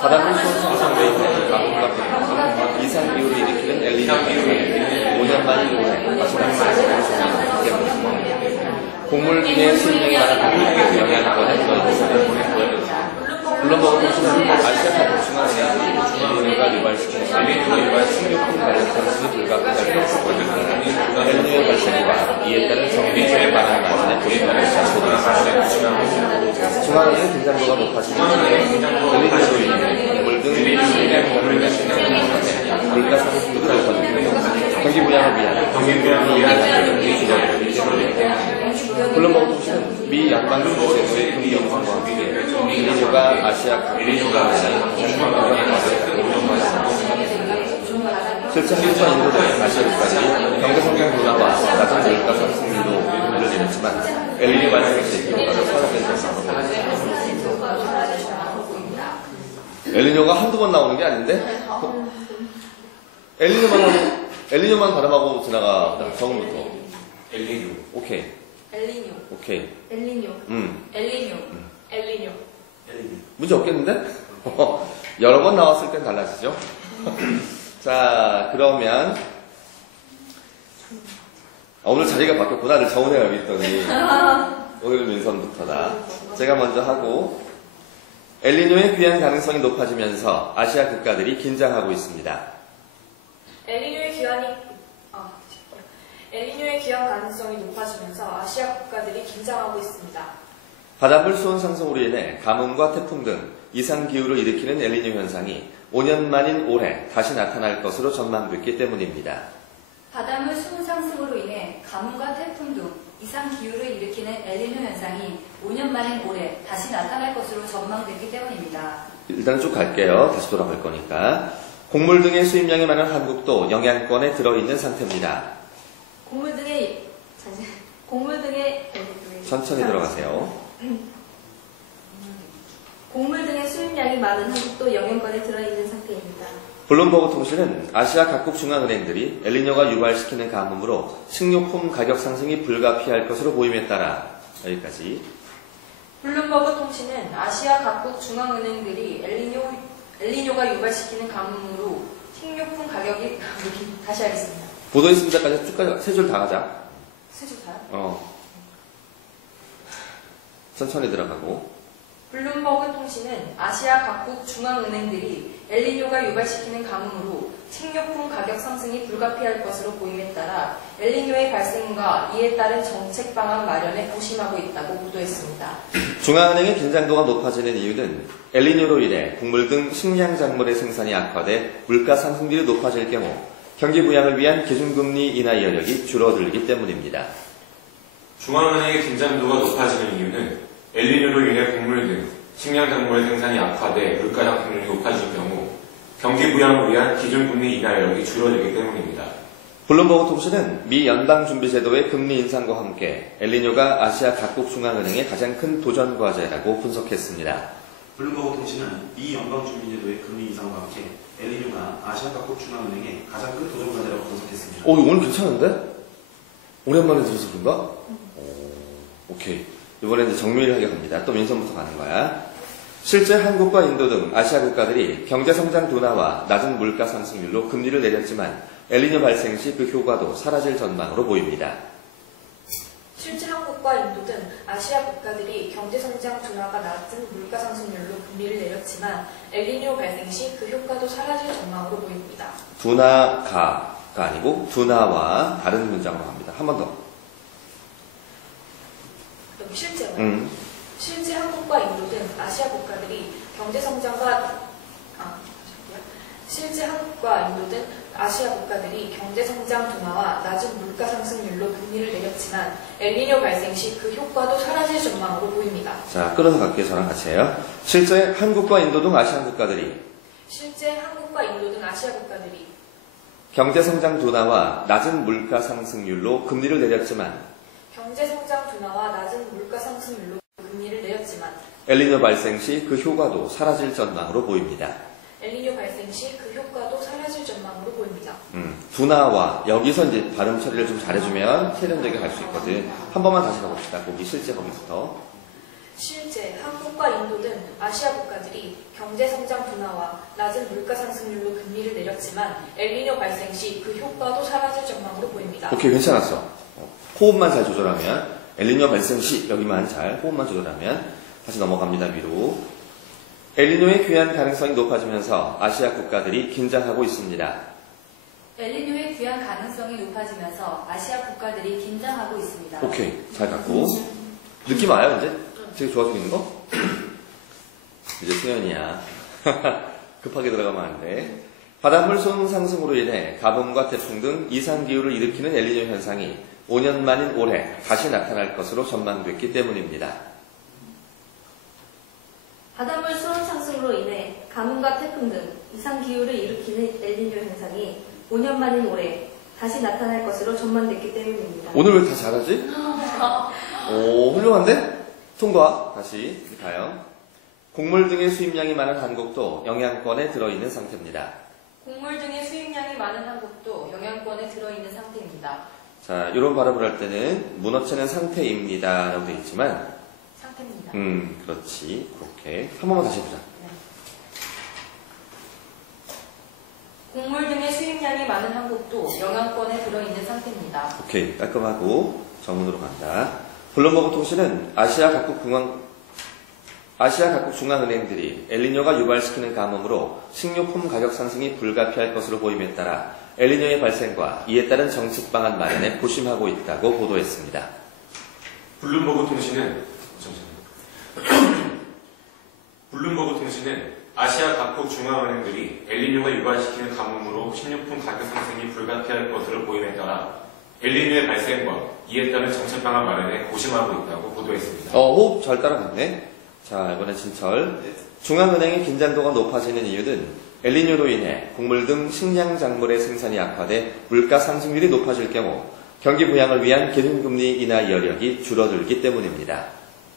바람을 쏜 상승 웨이브는 가뭄과 이상 기후를 일으키는 엘니뇨 현상이 5년 만인 올해 나타났습니다. 곡물 등의 수입량이 많은 한국의 영향권에 물론 통신은 아시아 각국 중앙은행이 엘니뇨가 유발시키는 식료품 가격 상승이 불가피할 것으로 엘니뇨 발생과 이에 따른 정비조에 관한 마진의 도입을 시작했습니다. 중앙은행의 긴장도가 높아지는 엘니뇨로 인해 곡물 등 수입량 가격이 상승하는 물가 상승률을 높아지고 경기 부양을 위한 경기부양을 기대되기 때문에 블룸버그 통신은 미 연방준비 제도의 금리 영상과 함께 엘니뇨가 아시아 각국의 실제 한국과 인도 등 아시아국가들이 경제성장 둔화와 낮은 물가 상승률로 금리를 내렸지만 엘니뇨 발생 시 효과가 사라졌습니다. 엘니뇨가 한두 번 나오는 게 아닌데 엘니뇨만 발음하고 지나가. 처음부터 엘니뇨. 오케이. 엘니뇨. 오케이. 엘니뇨. 엘니뇨. 엘니뇨. 문제 없겠는데? 여러 번 나왔을 땐 달라지죠? 자, 그러면 오늘 자리가 바뀌었구나. 늘 정은혜가 여기 있더니 오늘 민선부터다. 제가 먼저 하고 엘니뇨의 귀환 가능성이 높아지면서 아시아 국가들이 긴장하고 있습니다. 엘니뇨의 귀환 가능성이 높아지면서 아시아 국가들이 긴장하고 있습니다. 바닷물 수온 상승으로 인해 가뭄과 태풍 등 이상 기후를 일으키는 엘니뇨 현상이 5년 만인 올해 다시 나타날 것으로 전망됐기 때문입니다. 바닷물 수온 상승으로 인해 가뭄과 태풍 등 이상 기후를 일으키는 엘니뇨 현상이 5년 만인 올해 다시 나타날 것으로 전망됐기 때문입니다. 일단 쭉 갈게요. 다시 돌아갈 거니까. 곡물 등의 수입량이 많은 한국도 영향권에 들어있는 상태입니다. 천천히 들어가세요. 곡물 등의 수입량이 많은 한국도 영향권에 들어있는 상태입니다. 블룸버그 통신은 아시아 각국 중앙은행들이 엘니뇨가 유발시키는 가뭄으로 식료품 가격 상승이 불가피할 것으로 보임에 따라 여기까지. 블룸버그 통신은 아시아 각국 중앙은행들이 엘니뇨가 유발시키는 가뭄으로 식료품 가격이 다시 하겠습니다. 보도 있습니다까지 쭉 세 줄 다 가자. 세 줄 다요? 천천히 들어가고. 블룸버그 통신은 아시아 각국 중앙은행들이 엘니뇨가 유발시키는 가뭄으로 식료품 가격 상승이 불가피할 것으로 보임에 따라 엘니뇨의 발생과 이에 따른 정책 방안 마련에 고심하고 있다고 보도했습니다. 중앙은행의 긴장도가 높아지는 이유는 엘니뇨로 인해 곡물 등 식량 작물의 생산이 악화돼 물가 상승률이 높아질 경우 경기 부양을 위한 기준금리 인하 여력이 줄어들기 때문입니다. 중앙은행의 긴장도가 높아지는 이유는 엘니뇨로 인해 곡물 등 식량 작물의 생산이 악화돼 물가 상승률이 높아질 경우 경기 부양을 위한 기준금리 인하 여력이 줄어들기 때문입니다. 블룸버그 통신은 미 연방준비제도의 금리 인상과 함께 엘니뇨가 아시아 각국 중앙은행의 가장 큰 도전 과제라고 분석했습니다. 블룸버그 통신은 미 연방준비제도의 금리 인상과 함께 엘니뇨가 아시아 각국 중앙은행의 가장 큰 도전 과제라고 분석했습니다. 오늘 괜찮은데? 오랜만에 들어서 그런가? 오케이. 이번에는 정밀하게 갑니다. 또 민선부터 가는 거야. 실제 한국과 인도 등 아시아 국가들이 경제성장 둔화와 낮은 물가 상승률로 금리를 내렸지만 엘니뇨 발생 시 그 효과도 사라질 전망으로 보입니다. 실제 한국과 인도 등 아시아 국가들이 경제성장 둔화가 낮은 물가 상승률로 금리를 내렸지만 엘니뇨 발생 시 그 효과도 사라질 전망으로 보입니다. 둔화가 아니고 둔화와 다른 문장으로 갑니다. 한 번 더. 실제로요. 실제 한국과 인도 등 아시아 국가들이 경제성장 둔화와 낮은 물가 상승률로 금리를 내렸지만 엘니뇨 발생 시 그 효과도 사라질 전망으로 보입니다. 자, 끌어서 갈게요. 저랑 같이 해요. 실제 한국과 인도 등 아시아 국가들이 경제성장 둔화와 낮은 물가 상승률로 금리를 내렸지만 엘니뇨 발생 시 그 효과도 사라질 전망으로 보입니다. 둔화와 여기서 이제 발음 처리를 좀 잘해주면 세련되게 갈 수 있거든. 한 번만 다시 가봅시다. 거기 실제 거기부터. 실제 한국과 인도 등 아시아 국가들이 경제 성장 둔화와 낮은 물가 상승률로 금리를 내렸지만 엘니뇨 발생 시 그 효과도 사라질 전망으로 보입니다. 오케이, 괜찮았어. 호흡만 잘 조절하면, 엘니뇨 발생 시 여기만 잘 호흡만 조절하면 다시 넘어갑니다. 위로. 엘니뇨의 귀환 가능성이 높아지면서 아시아 국가들이 긴장하고 있습니다. 엘니뇨의 귀환 가능성이 높아지면서 아시아 국가들이 긴장하고 있습니다. 오케이, 잘 갖고. 느낌 와요, 이제? 되게 좋아지고 있는 거? 이제 수연이야. 급하게 들어가면 안 돼. 바닷물 수온 상승으로 인해 가뭄과 태풍 등 이상기후를 일으키는 엘니뇨 현상이 5년 만인 올해 다시 나타날 것으로 전망됐기 때문입니다. 바닷물 수온 상승으로 인해 가뭄과 태풍 등 이상기후를 일으키는 엘니뇨 현상이 5년 만인 올해 다시 나타날 것으로 전망됐기 때문입니다. 오늘 왜 다 잘하지? 오, 훌륭한데? 통과. 다시 가요. 곡물 등의 수입량이 많은 한국도 영향권에 들어있는 상태입니다. 곡물 등의 수입량이 많은 한국도 영향권에 들어있는 상태입니다. 자, 이런 발음을 할 때는 문어체는 상태입니다 라고 되어 있지만 상태입니다. 그렇지. 그렇게. 한 번만 다시 해보자. 곡물 등의 수입량이 많은 한국도 영향권에 들어있는 상태입니다. 오케이. 깔끔하고 정문으로 간다. 블룸버그 통신은 아시아 각국 중앙은행들이 엘니뇨가 유발시키는 가뭄으로 식료품 가격 상승이 불가피할 것으로 보임에 따라 엘니뇨의 발생과 이에 따른 정책 방안 마련에 고심하고 있다고 보도했습니다. 블룸버그 통신은 아시아 각국 중앙은행들이 엘니뇨가 유발시키는 가뭄으로 식료품 가격 상승이 불가피할 것으로 보임에 따라 엘니뇨의 발생과 이에 따른 정책 방안 마련에 고심하고 있다고 보도했습니다. 호흡 잘 따라갔네. 자, 이번엔 진철. 중앙은행의 긴장도가 높아지는 이유는 엘니뇨로 인해 곡물 등 식량 작물의 생산이 악화돼 물가 상승률이 높아질 경우 경기 부양을 위한 기준금리 인하 여력이 줄어들기 때문입니다.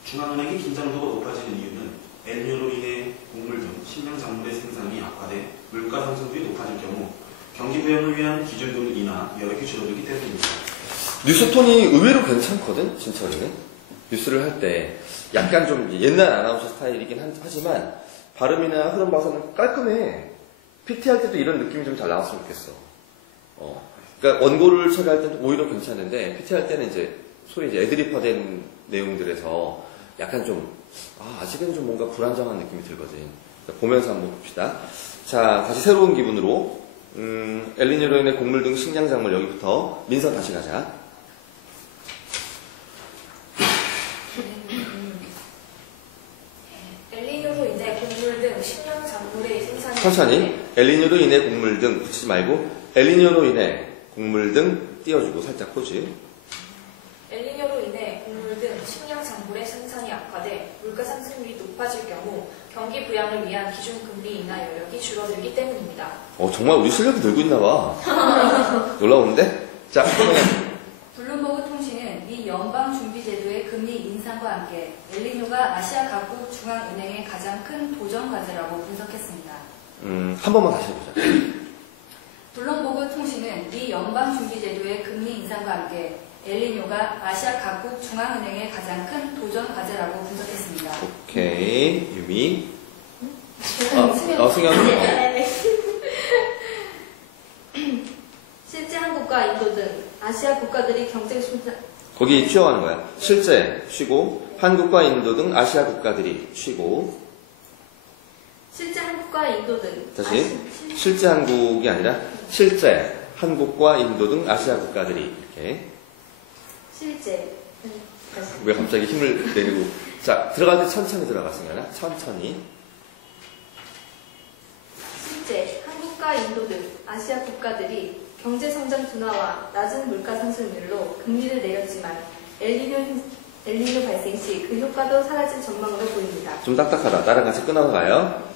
중앙은행의 긴장도가 높아지는 이유는 엘니뇨로 인해 곡물 등 식량 작물의 생산이 악화돼 물가 상승률이 높아질 경우 경기 부양을 위한 기준금리 인하 여력이 줄어들기 때문입니다. 뉴스톤이 의외로 괜찮거든, 진철이는. 뉴스를 할 때 약간 좀 옛날 아나운서 스타일이긴 하지만 발음이나 흐름 봐서는 깔끔해. PT 할 때도 이런 느낌이 좀 잘 나왔으면 좋겠어. 그러니까 원고를 처리할 때는 오히려 괜찮은데 PT 할 때는 이제 소위 이제 애드리퍼된 내용들에서 약간 좀 아직은 좀 뭔가 불안정한 느낌이 들거든. 그러니까 보면서 한번 봅시다. 자, 다시 새로운 기분으로 엘니뇨로 인해 곡물 등 식량 작물 여기부터 민서 다시 가자. 엘니뇨로 인해 곡물 등 식량 작물의 생산이 천천히. 엘니뇨로 인해 곡물 등 붙이지 말고 엘니뇨로 인해 곡물 등 띄워주고 살짝 포즈. 엘니뇨로 인해 곡물 등 식량 작물의 생산이 악화돼 물가 상승률이 높아질 경우 경기 부양을 위한 기준금리 인하 여력이 줄어들기 때문입니다. 정말 우리 실력이 늘고 있나 봐. 놀라운데? 자, 블룸버그 통신은 미 연방준비제도의 금리 인상과 함께 엘니뇨가 아시아 각국 중앙은행의 가장 큰 도전 과제라고 분석했습니다. 한 번만 다시 해보자. 블룸버그 통신은 미 연방준비제도의 금리 인상과 함께 엘니뇨가 아시아 각국 중앙은행의 가장 큰 도전 과제라고 분석했습니다. 오케이. 유미. 승현. 승현. 실제 한국과 인도 등 아시아 국가들이 경제 성장 거기 쉬어가는 거야. 실제 쉬고 한국과 인도 등 아시아 국가들이 쉬고 실제 한국과 인도 등 다시 실제 한국이 아니라 실제 한국과 인도 등 아시아 국가들이 이렇게 실제 다시. 왜 갑자기 힘을 내리고 자 들어갈 때 천천히 들어갔으면 천천히 실제 한국과 인도 등 아시아 국가들이 경제 성장 둔화와 낮은 물가 상승률로 금리를 내렸지만 엘니뇨 발생 시 그 효과도 사라질 전망으로 보입니다. 좀 딱딱하다. 나랑 같이 끊어가요.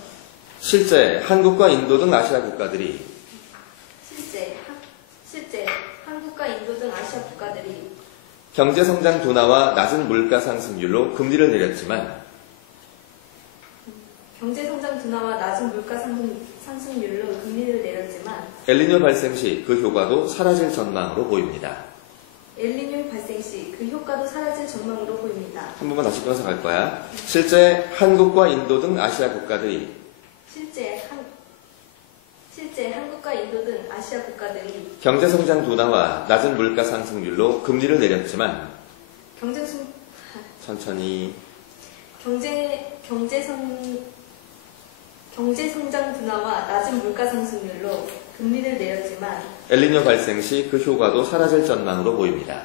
실제 한국과 인도 등 아시아 국가들이 실제 한국과 인도 등 아시아 국가들이 경제 성장 둔화와 낮은 물가 상승률로 금리를 내렸지만 경제 성장 둔화와 낮은 물가 상승률로 금리를 내렸지만 엘니뇨 발생 시 그 효과도 사라질 전망으로 보입니다. 엘니뇨 발생 시 그 효과도 사라질 전망으로 보입니다. 한 번만 다시 끊어서 갈 거야. 실제 한국과 인도 등 아시아 국가들이 실제 한국과 인도 등 아시아 국가들이 경제성장 둔화와 낮은 물가 상승률로 금리를 내렸지만 천천히 경제성장 둔화와 낮은 물가 상승률로 금리를 내렸지만 엘니뇨 발생 시 그 효과도 사라질 전망으로 보입니다.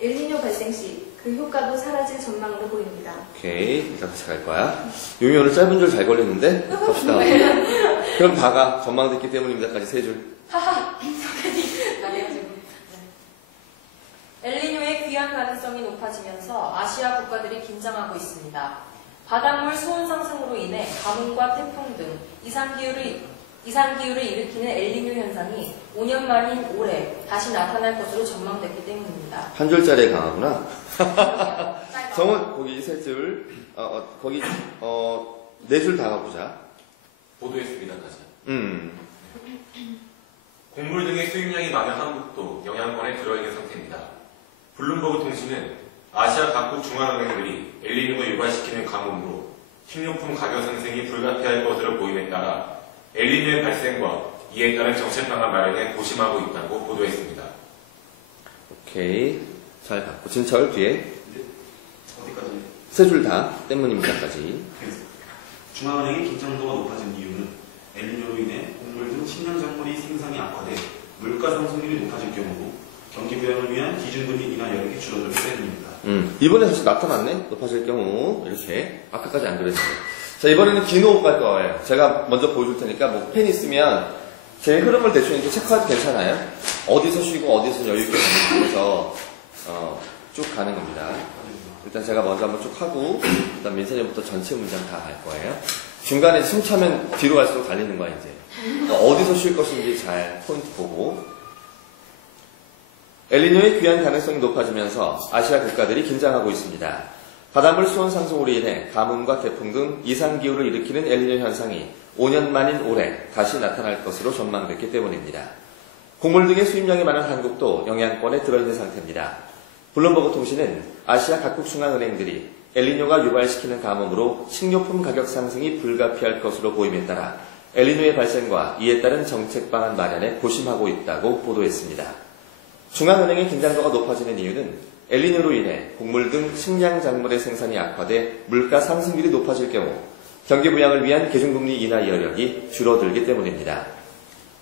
엘니뇨 발생 시 그 효과도 사라질 전망으로 보입니다. 오케이, 일단 같이 갈 거야. 용이 오늘 짧은 줄 잘 걸렸는데 갑시다. 그럼 다가 전망됐기 때문입니다까지 세 줄. 엘니뇨의 귀환 가능성이 높아지면서 아시아 국가들이 긴장하고 있습니다. 바닷물 수온 상승으로 인해 가뭄과 태풍 등 이상기후를 일으키는 엘니뇨 현상이 5년 만인 올해 다시 나타날 것으로 전망됐기 때문입니다. 한 줄짜리에 강하구나. 정은 거기 세 줄, 거기 네 줄 다 가보자. 보도했습니다까지. 곡물 등의 수입량이 많은 한국도 영향권에 들어있는 상태입니다. 블룸버그 통신은 아시아 각국 중앙은행들이 엘니뇨가 유발시키는 가뭄으로 식료품 가격 상승이 불가피할 것으로 보임에 따라 엘니뇨의 발생과 이에 따른 정책 방안 마련에 고심하고 있다고 보도했습니다. 오케이, 잘 갔고 진철 뒤에 어디까지? 세 줄 다 때문입니다까지. 중앙은행의 긴장도가 높아진 이유는 엘니뇨로 인해 곡물 등 식량작물이 생산이 악화돼 물가 상승률이 높아질 경우고 경기 부양을 위한 기준금리 인하 여력이 줄어들기 때문입니다. 이번에 다시 나타났네. 높아질 경우 이렇게 아까까지 안 그랬는데. 자, 이번에는 긴 호흡 갈 거예요. 제가 먼저 보여줄 테니까 뭐 펜 있으면 제 흐름을 대충 이렇게 체크해도 괜찮아요? 어디서 쉬고 어디서 여유 있게 가는 거에서 쭉 가는 겁니다. 일단 제가 먼저 한번 쭉 하고 일단 민선이부터 전체 문장 다 갈 거예요. 중간에 숨 차면 뒤로 갈수록 달리는 거야 이제. 어디서 쉴 것인지 잘 포인트 보고. 엘니뇨의 귀환 가능성이 높아지면서 아시아 국가들이 긴장하고 있습니다. 바닷물 수온 상승으로 인해 가뭄과 태풍 등 이상기후를 일으키는 엘니뇨 현상이 5년 만인 올해 다시 나타날 것으로 전망됐기 때문입니다. 곡물 등의 수입량이 많은 한국도 영향권에 들어있는 상태입니다. 블룸버그 통신은 아시아 각국 중앙은행들이 엘니뇨가 유발시키는 가뭄으로 식료품 가격 상승이 불가피할 것으로 보임에 따라 엘니뇨의 발생과 이에 따른 정책 방안 마련에 고심하고 있다고 보도했습니다. 중앙은행의 긴장도가 높아지는 이유는 엘니뇨로 인해 곡물 등 식량 작물의 생산이 악화돼 물가 상승률이 높아질 경우 경기 부양을 위한 기준금리 인하 여력이 줄어들기 때문입니다.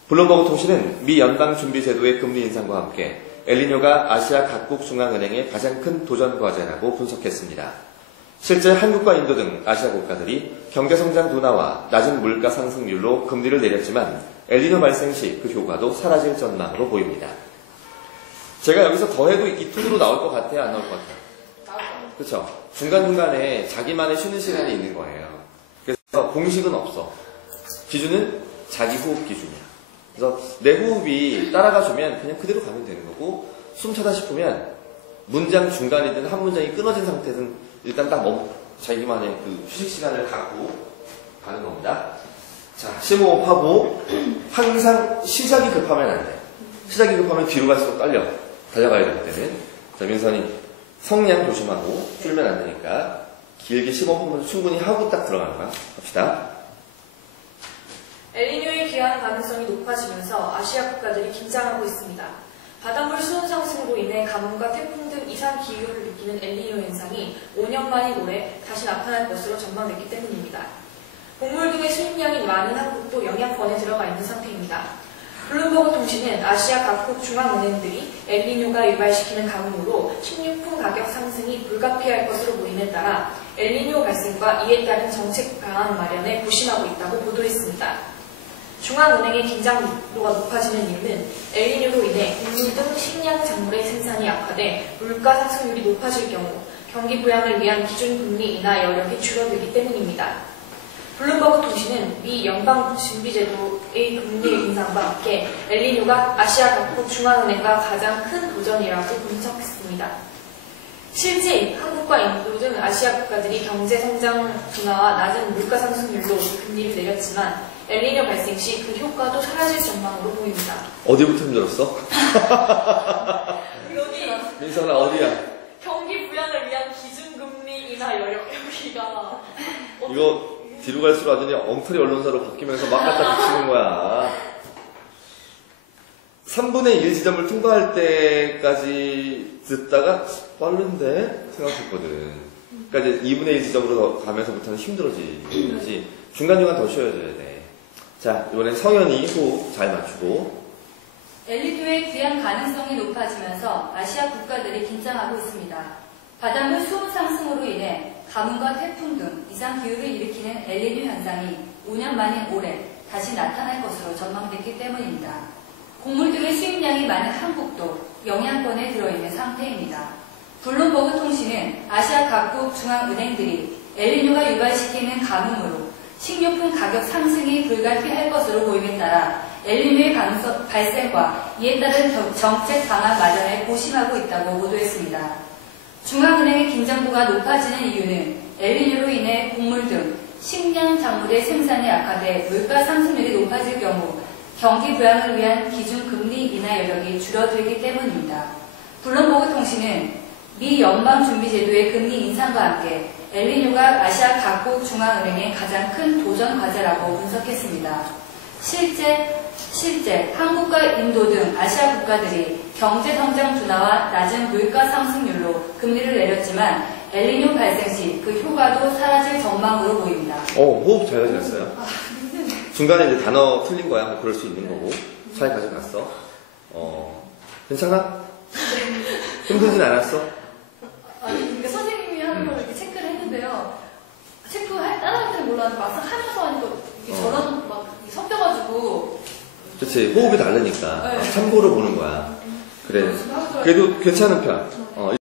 블룸버그 통신은 미 연방준비제도의 금리 인상과 함께 엘니뇨가 아시아 각국 중앙은행의 가장 큰 도전 과제라고 분석했습니다. 실제 한국과 인도 등 아시아 국가들이 경제성장 둔화와 낮은 물가 상승률로 금리를 내렸지만 엘니뇨 발생 시 그 효과도 사라질 전망으로 보입니다. 제가 여기서 더해도 이 톤으로 나올 것 같아요? 안 나올 것 같아요? 그렇죠? 중간중간에 자기만의 쉬는 시간이 있는 거예요. 그래서 공식은 없어. 기준은 자기 호흡 기준이야. 그래서 내 호흡이 따라가주면 그냥 그대로 가면 되는 거고, 숨 차다 싶으면 문장 중간이든 한 문장이 끊어진 상태든 일단 딱 자기만의 그 휴식 시간을 갖고 가는 겁니다. 자, 심호흡하고 항상 시작이 급하면 안 돼. 시작이 급하면 뒤로 갈수록 달려가야 되기 때문에. 자, 민선이 성량 조심하고 줄면 안 되니까 길게 15분은 충분히 하고 딱 들어가는 거야. 갑시다. 엘니뇨의 귀환 가능성이 높아지면서 아시아 국가들이 긴장하고 있습니다. 바닷물 수온 상승으로 인해 가뭄과 태풍 등 이상 기후를 느끼는 엘니뇨 현상이 5년 만인 올해 다시 나타날 것으로 전망됐기 때문입니다. 곡물 등의 수입량이 많은 한국도 영향권에 들어가 있는 상태입니다. 블룸버그 통신은 아시아 각국 중앙은행들이 엘니뇨가 유발시키는 가뭄으로 식료품 가격 상승이 불가피할 것으로 보임에 따라 엘니뇨 발생과 이에 따른 정책 방안 마련에 고심하고 있다고 보도했습니다. 중앙은행의 긴장도가 높아지는 이유는 엘니뇨로 인해 곡물 등 식량 작물의 생산이 악화돼 물가 상승률이 높아질 경우 경기 부양을 위한 기준금리 인하 여력이 줄어들기 때문입니다. 블룸버그 통신은 미 연방준비제도의 금리 인상과 함께 엘니뇨가 아시아 각국 중앙은행과 가장 큰 도전이라고 분석했습니다. 실제 한국과 인도 등 아시아 국가들이 경제성장 둔화와 낮은 물가 상승률로 금리를 내렸지만 엘니뇨 발생 시 그 효과도 사라질 전망으로 보입니다. 어디부터 힘들었어? 여기 민선아 어디야? 경기 부양을 위한 기준금리 인하 여기가 이거 뒤로 갈수록 완전히 엉터리 언론사로 바뀌면서 막 갖다 붙이는 거야. 3분의 1 지점을 통과할 때까지 듣다가 빠른데 생각했거든. 그러니까 이제 2분의 1 지점으로 가면서부터는 힘들어지지. 중간중간 더 쉬어줘야 돼. 자, 이번엔 성현이 호흡 잘 맞추고. 엘니뇨의 귀향 가능성이 높아지면서 아시아 국가들이 긴장하고 있습니다. 바닷물 수온 상승으로 인해 가뭄과 태풍 등 이상 기후를 일으키는 엘니뇨 현상이 5년 만인 올해 다시 나타날 것으로 전망됐기 때문입니다. 곡물 등의 수입량이 많은 한국도 영향권에 들어있는 상태입니다. 블룸버그 통신은 아시아 각국 중앙은행들이 엘니뇨가 유발시키는 가뭄으로 식료품 가격 상승이 불가피할 것으로 보임에 따라 엘니뇨의 발생과 이에 따른 정책 방안 마련에 고심하고 있다고 보도했습니다. 중앙은행의 긴장도가 높아지는 이유는 엘니뇨로 인해 곡물 등 식량 작물의 생산이 악화돼 물가 상승률이 높아질 경우 경기 부양을 위한 기준 금리 인하 여력이 줄어들기 때문입니다. 블룸버그 통신은 미 연방준비제도의 금리 인상과 함께 엘니뇨가 아시아 각국 중앙은행의 가장 큰 도전 과제라고 분석했습니다. 실제 한국과 인도 등 아시아 국가들이 경제성장 둔화와 낮은 물가 상승률로 금리를 내렸지만 엘니뇨 발생 시 그 효과도 사라질 전망으로 보입니다. 호흡 잘 가져갔어요. 중간에 이제 단어 틀린 거야. 뭐 그럴 수 있는 거고. 잘 가져갔어. 괜찮아? 힘들진 않았어? 아니 그러니까 선생님이 하는 걸 이렇게 체크를 했는데요. 따라할 때는 몰랐는데 막상 하면서 하니까 이게 저랑 막 섞여가지고. 그렇지. 호흡이 다르니까. 네. 참고로 보는 거야. 그래. 그래도 괜찮은 편.